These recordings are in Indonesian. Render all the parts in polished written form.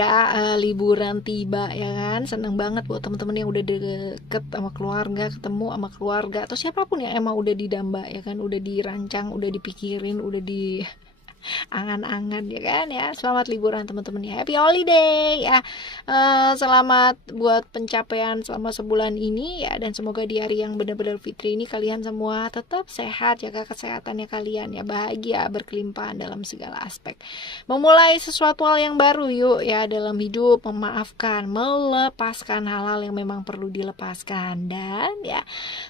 ya, liburan tiba ya kan. Seneng banget buat teman-teman yang udah deket sama keluarga, ketemu sama keluarga atau siapapun yang emang udah didamba ya kan, udah dirancang, udah dipikirin, udah di angan-angan ya kan ya. Selamat liburan teman-teman ya, happy holiday ya. Selamat buat pencapaian selama sebulan ini ya, dan semoga di hari yang benar-benar fitri ini kalian semua tetap sehat, jaga kesehatannya kalian ya, bahagia, berkelimpahan dalam segala aspek. Memulai sesuatu hal yang baru yuk ya dalam hidup, memaafkan, melepaskan hal-hal yang memang perlu dilepaskan, dan ya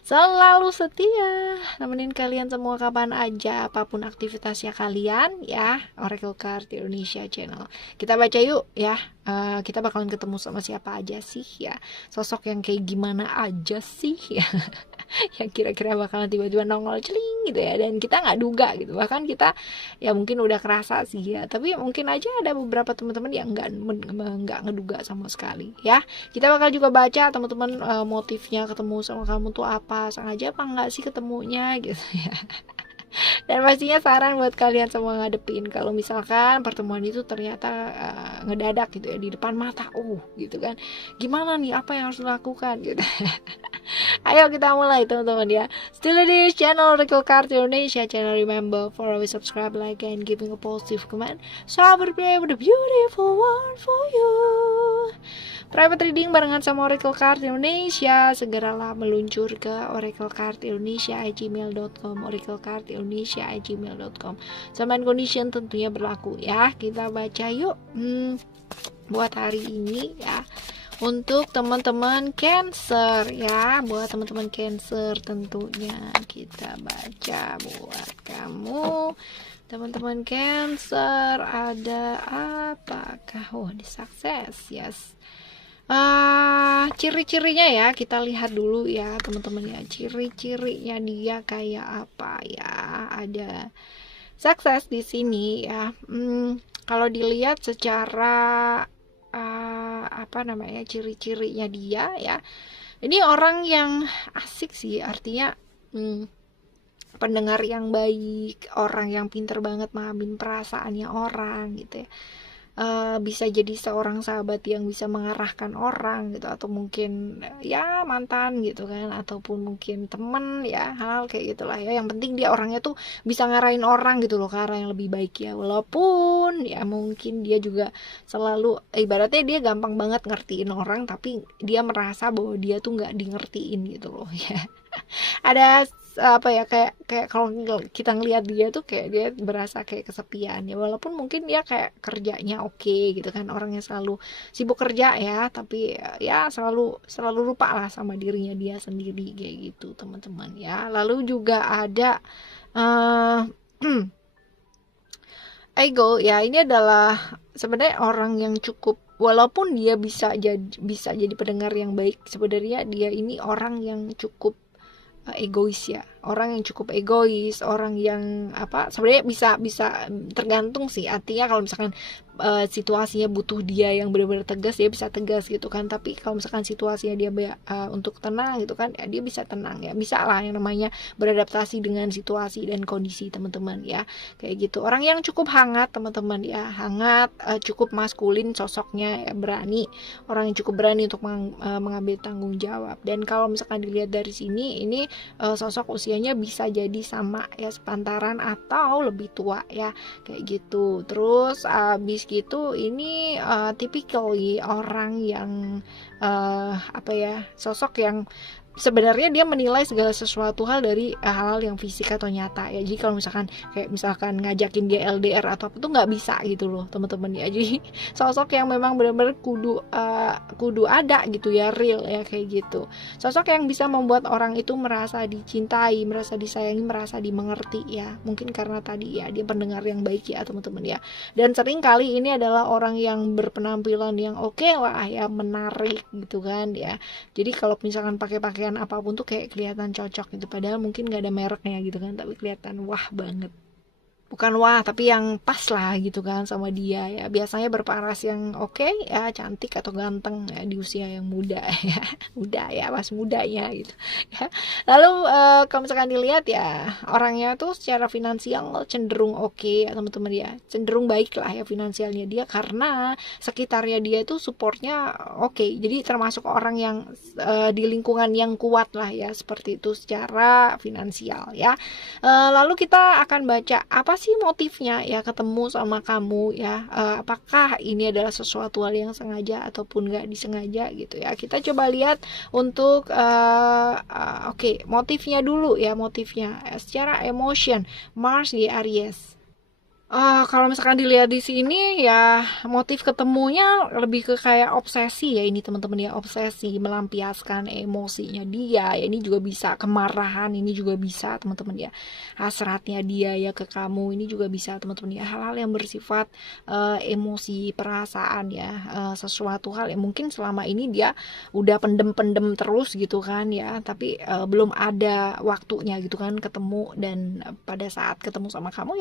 selalu setia nemenin kalian semua kapan aja apapun aktivitasnya kalian ya. Oracle Card Indonesia Channel, kita baca yuk ya. Kita bakalan ketemu sama siapa aja sih ya, sosok yang kayak gimana aja sih ya yang kira-kira bakalan tiba-tiba nongol celing gitu ya, dan kita nggak duga gitu. Bahkan kita ya mungkin udah kerasa sih ya, tapi mungkin aja ada beberapa teman-teman yang nggak ngeduga sama sekali ya. Kita bakal juga baca teman-teman, motifnya ketemu sama kamu tuh apa, sengaja apa enggak sih ketemunya gitu ya. Dan pastinya saran buat kalian semua ngadepin kalau misalkan pertemuan itu ternyata ngedadak gitu ya di depan mata, gitu kan, gimana nih, apa yang harus dilakukan gitu. Ayo kita mulai teman-teman ya. Still di channel Oracle Card Indonesia Channel. Remember for always subscribe, like, and giving a positive comment, so I will play with a beautiful one for you. Private reading barengan sama Oracle Card Indonesia, segeralah meluncur ke oraclecardindonesia@gmail.com, oraclecardindonesia@gmail.com. Sama condition tentunya berlaku ya. Kita baca yuk buat hari ini ya, untuk teman-teman Cancer ya. Buat teman-teman Cancer tentunya kita baca buat kamu. Teman-teman Cancer, ada apakah? Di sukses, yes. Ciri-cirinya ya, kita lihat dulu ya teman-teman ya. Ciri-cirinya dia kayak apa ya? Ada sukses di sini ya. Kalau dilihat secara ciri-cirinya dia ya, ini orang yang asik sih, artinya pendengar yang baik, orang yang pinter banget mahamin perasaannya orang gitu ya. Bisa jadi seorang sahabat yang bisa mengarahkan orang gitu, atau mungkin ya mantan gitu kan, ataupun mungkin temen ya, hal kayak gitulah ya. Yang penting dia orangnya tuh bisa ngarahin orang gitu loh ke arah yang lebih baik ya. Walaupun ya mungkin dia juga selalu, ibaratnya dia gampang banget ngertiin orang, tapi dia merasa bahwa dia tuh nggak dingertiin gitu loh ya. Ada kayak kalau kita ngelihat dia tuh kayak dia berasa kayak kesepian ya, walaupun mungkin dia kayak kerjanya oke gitu kan, orangnya selalu sibuk kerja ya, tapi ya selalu lupa lah sama dirinya dia sendiri kayak gitu teman-teman ya. Lalu juga ada ego ya, ini adalah sebenarnya orang yang cukup, walaupun dia bisa jadi pendengar yang baik, sebenarnya dia ini orang yang cukup egois ya, orang yang cukup egois, orang yang sebenarnya bisa tergantung sih, artinya kalau misalkan situasinya butuh dia yang benar-benar tegas, dia bisa tegas gitu kan. Tapi kalau misalkan situasinya dia untuk tenang gitu kan ya, dia bisa tenang ya, bisa lah yang namanya beradaptasi dengan situasi dan kondisi teman-teman ya, kayak gitu. Orang yang cukup hangat teman-teman ya, hangat, cukup maskulin sosoknya ya, berani, orang yang cukup berani untuk mengambil tanggung jawab. Dan kalau misalkan dilihat dari sini, ini sosok usianya bisa jadi sama ya, sepantaran atau lebih tua ya, kayak gitu. Terus abis gitu ini typically orang yang sosok yang sebenarnya dia menilai segala sesuatu hal dari hal yang fisik atau nyata ya. Jadi kalau misalkan ngajakin dia LDR atau apa tuh nggak bisa gitu loh teman-teman ya. Jadi sosok yang memang benar-benar kudu ada gitu ya, real ya, kayak gitu. Sosok yang bisa membuat orang itu merasa dicintai, merasa disayangi, merasa dimengerti ya. Mungkin karena tadi ya dia pendengar yang baik ya teman-teman ya. Dan sering kali ini adalah orang yang berpenampilan yang oke lah ya, menarik gitu kan ya. Jadi kalau misalkan pakai pakaian apapun tuh kayak kelihatan cocok gitu, padahal mungkin nggak ada mereknya gitu kan, tapi kelihatan wah banget bukan wah tapi yang pas lah gitu kan sama dia ya. Biasanya berparas yang oke ya, cantik atau ganteng ya di usia yang muda ya. Muda ya, pas mudanya gitu ya. Lalu kalau misalkan dilihat ya, orangnya tuh secara finansial cenderung oke ya teman-teman ya, cenderung baik lah ya finansialnya dia, karena sekitarnya dia itu supportnya oke. Jadi termasuk orang yang di lingkungan yang kuat lah ya, seperti itu secara finansial ya. Lalu kita akan baca apa sih motifnya ya ketemu sama kamu ya. Apakah ini adalah sesuatu hal yang sengaja ataupun nggak disengaja gitu ya. Kita coba lihat untuk oke, motifnya dulu ya, motifnya secara emotion, Mars di Aries. Kalau misalkan dilihat di sini ya, motif ketemunya lebih ke kayak obsesi ya ini teman-teman ya, obsesi melampiaskan emosinya dia ya. Ini juga bisa kemarahan, ini juga bisa teman-teman ya, hasratnya dia ya ke kamu, ini juga bisa teman-teman ya, hal-hal yang bersifat emosi, perasaan ya, sesuatu hal yang mungkin selama ini dia udah pendem-pendem terus gitu kan ya, tapi belum ada waktunya gitu kan ketemu, dan pada saat ketemu sama kamu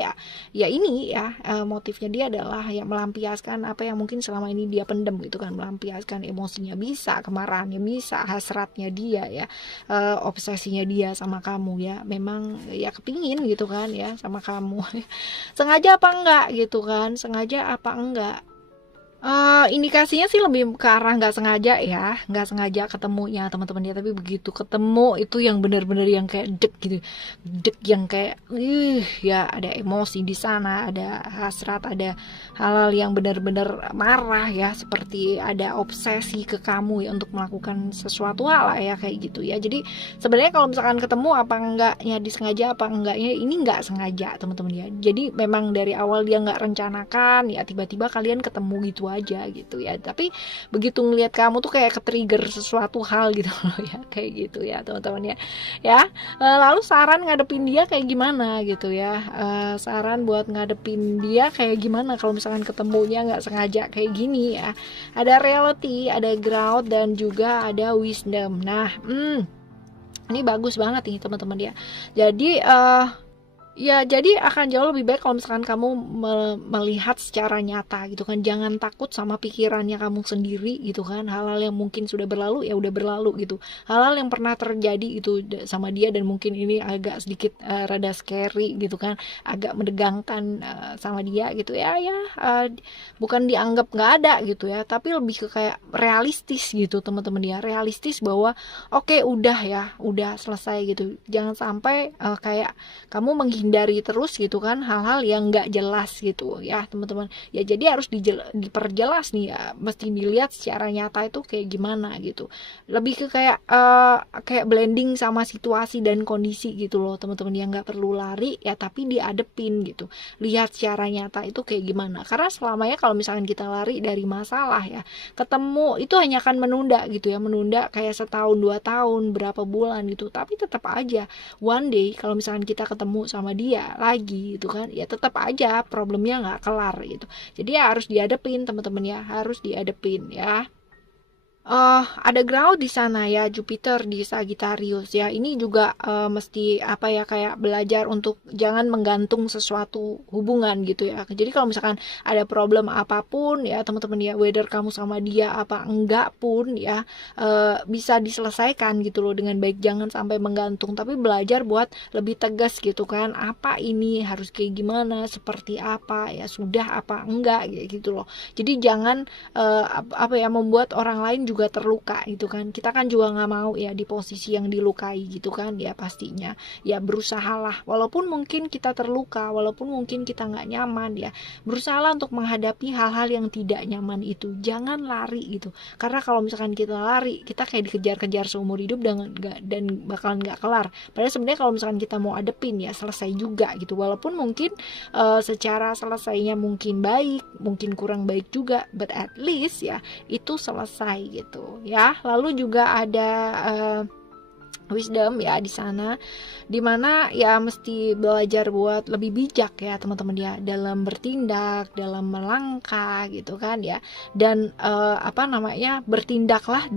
ya ini ya, motifnya dia adalah ya melampiaskan apa yang mungkin selama ini dia pendem gitu kan, melampiaskan emosinya bisa, kemarahannya bisa, hasratnya dia ya, obsesinya dia sama kamu ya, memang ya kepingin gitu kan ya sama kamu. Sengaja apa enggak gitu kan, sengaja apa enggak. Indikasinya sih lebih ke arah nggak sengaja ya, nggak sengaja ketemunya teman-teman ya, tapi begitu ketemu itu yang benar-benar yang kayak dek gitu, dek yang kayak ya ada emosi di sana, ada hasrat, ada hal-hal yang benar-benar marah ya, seperti ada obsesi ke kamu ya untuk melakukan sesuatu hal lah ya kayak gitu ya. Jadi sebenarnya kalau misalkan ketemu apa enggaknya disengaja apa enggaknya, ini nggak sengaja teman-teman ya. Jadi memang dari awal dia nggak rencanakan ya, tiba-tiba kalian ketemu gitu aja gitu ya, tapi begitu ngelihat kamu tuh kayak ke-trigger sesuatu hal gitu loh ya, kayak gitu ya teman-teman ya. Lalu saran ngadepin dia kayak gimana gitu ya, saran buat ngadepin dia kayak gimana kalau misalkan ketemunya nggak sengaja kayak gini ya. Ada reality, ada ground, dan juga ada wisdom. Nah ini bagus banget ini teman-teman ya. Jadi ya, jadi akan jauh lebih baik kalau misalkan kamu melihat secara nyata gitu kan. Jangan takut sama pikirannya kamu sendiri gitu kan. Hal-hal yang mungkin sudah berlalu ya udah berlalu gitu. Hal-hal yang pernah terjadi itu sama dia, dan mungkin ini agak sedikit rada scary gitu kan, agak menegangkan sama dia gitu ya. Bukan dianggap nggak ada gitu ya, tapi lebih ke kayak realistis gitu teman-teman ya. Realistis bahwa oke, udah ya, udah selesai gitu. Jangan sampai kayak kamu menghindari terus gitu kan hal-hal yang nggak jelas gitu ya teman-teman ya. Jadi harus diperjelas nih ya, mesti dilihat secara nyata itu kayak gimana gitu. Lebih ke kayak blending sama situasi dan kondisi gitu loh teman-teman, yang nggak perlu lari ya, tapi diadepin gitu. Lihat secara nyata itu kayak gimana, karena selamanya kalau misalkan kita lari dari masalah ya, ketemu itu hanya akan menunda gitu ya, menunda kayak setahun 2 tahun berapa bulan gitu, tapi tetap aja one day kalau misalkan kita ketemu sama dia lagi gitu kan ya, tetap aja problemnya nggak kelar gitu. Jadi ya harus dihadapin teman-teman ya, harus dihadapin ya. Ada ground di sana ya, Jupiter di Sagittarius ya. Ini juga mesti apa ya, kayak belajar untuk jangan menggantung sesuatu hubungan gitu ya. Jadi kalau misalkan ada problem apapun ya teman-teman ya, whether kamu sama dia apa enggak pun ya, bisa diselesaikan gitu loh dengan baik. Jangan sampai menggantung, tapi belajar buat lebih tegas gitu kan. Apa ini harus kayak gimana, seperti apa ya, sudah apa enggak gitu loh. Jadi jangan apa ya, membuat orang lain juga terluka gitu kan. Kita kan juga nggak mau ya di posisi yang dilukai gitu kan ya. Pastinya ya berusahalah, walaupun mungkin kita terluka, walaupun mungkin kita nggak nyaman ya, berusahalah untuk menghadapi hal-hal yang tidak nyaman itu. Jangan lari gitu, karena kalau misalkan kita lari, kita kayak dikejar-kejar seumur hidup dan bakalan nggak kelar. Padahal sebenarnya kalau misalkan kita mau adepin ya selesai juga gitu, walaupun mungkin secara selesainya mungkin baik, mungkin kurang baik juga, but at least ya itu selesai gitu ya. Lalu juga ada wisdom ya di sana, dimana ya mesti belajar buat lebih bijak ya teman-teman ya, dalam bertindak, dalam melangkah gitu kan ya, dan bertindaklah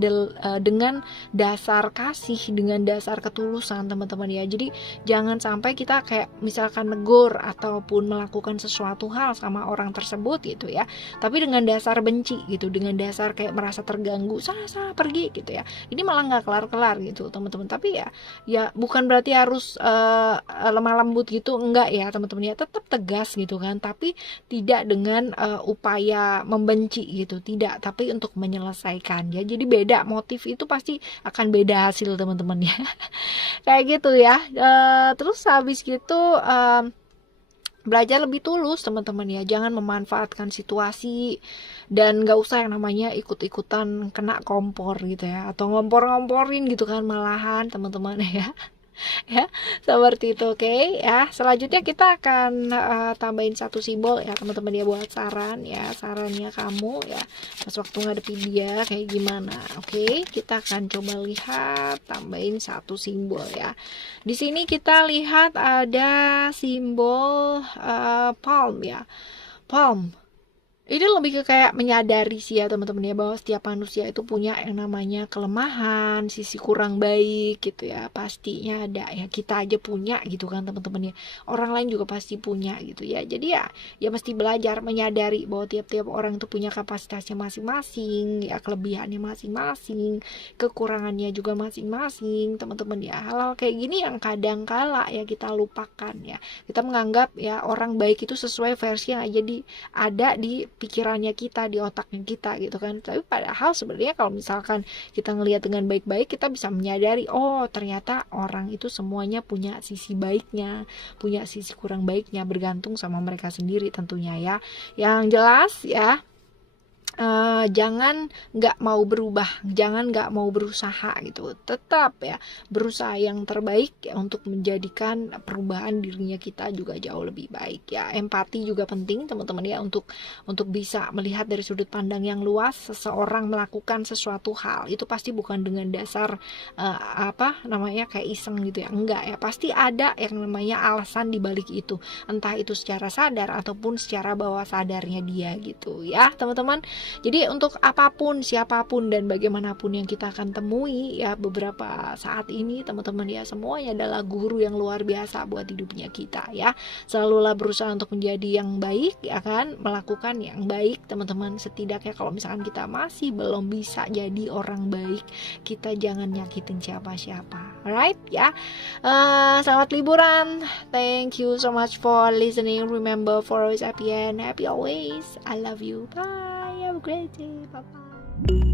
dengan dasar kasih, dengan dasar ketulusan teman-teman ya. Jadi jangan sampai kita kayak misalkan negur ataupun melakukan sesuatu hal sama orang tersebut gitu ya, tapi dengan dasar benci gitu, dengan dasar kayak merasa terganggu, sana pergi gitu ya. Ini malah nggak kelar-kelar gitu teman-teman. Tapi ya bukan berarti harus lemah lembut gitu, enggak ya teman-teman ya, tetap tegas gitu kan, tapi tidak dengan upaya membenci gitu, tidak, tapi untuk menyelesaikan ya. Jadi beda motif itu pasti akan beda hasil teman-teman ya. Kayak gitu ya. Terus habis gitu belajar lebih tulus teman-teman ya, jangan memanfaatkan situasi, dan gak usah yang namanya ikut-ikutan kena kompor gitu ya, atau ngompor-ngomporin gitu kan malahan teman-teman ya. Ya seperti itu. Oke ya, selanjutnya kita akan tambahin satu simbol ya teman-teman ya, buat sarannya kamu ya pas waktu ngadepin dia kayak gimana. Oke, kita akan coba lihat, tambahin satu simbol ya. Di sini kita lihat ada simbol palm ya, palm. Ini lebih ke kayak menyadari sih ya teman-teman ya, bahwa setiap manusia itu punya yang namanya kelemahan, sisi kurang baik gitu ya, pastinya ada ya, kita aja punya gitu kan teman-teman ya, orang lain juga pasti punya gitu ya. Jadi ya mesti belajar menyadari bahwa tiap-tiap orang itu punya kapasitasnya masing-masing ya, kelebihannya masing-masing, kekurangannya juga masing-masing teman-teman ya. Hal-hal kayak gini yang kadang kala ya kita lupakan ya, kita menganggap ya orang baik itu sesuai versi yang ada di pikirannya kita, di otaknya kita gitu kan. Tapi padahal sebenarnya kalau misalkan kita ngelihat dengan baik-baik, kita bisa menyadari, oh ternyata orang itu semuanya punya sisi baiknya, punya sisi kurang baiknya, bergantung sama mereka sendiri tentunya ya. Yang jelas ya, jangan nggak mau berubah, jangan nggak mau berusaha gitu, tetap ya berusaha yang terbaik ya, untuk menjadikan perubahan dirinya kita juga jauh lebih baik ya. Empati juga penting teman-teman ya, untuk bisa melihat dari sudut pandang yang luas. Seseorang melakukan sesuatu hal itu pasti bukan dengan dasar kayak iseng gitu ya, enggak ya, pasti ada yang namanya alasan di balik itu, entah itu secara sadar ataupun secara bawah sadarnya dia gitu ya teman-teman. Jadi untuk apapun, siapapun, dan bagaimanapun yang kita akan temui ya beberapa saat ini teman-teman ya, semuanya adalah guru yang luar biasa buat hidupnya kita ya. Selalulah berusaha untuk menjadi yang baik ya kan, melakukan yang baik teman-teman. Setidaknya kalau misalkan kita masih belum bisa jadi orang baik, kita jangan nyakitin siapa-siapa. Alright ya. Selamat liburan. Thank you so much for listening. Remember, for always happy and happy always. I love you. Bye. Have a great day. Bye bye.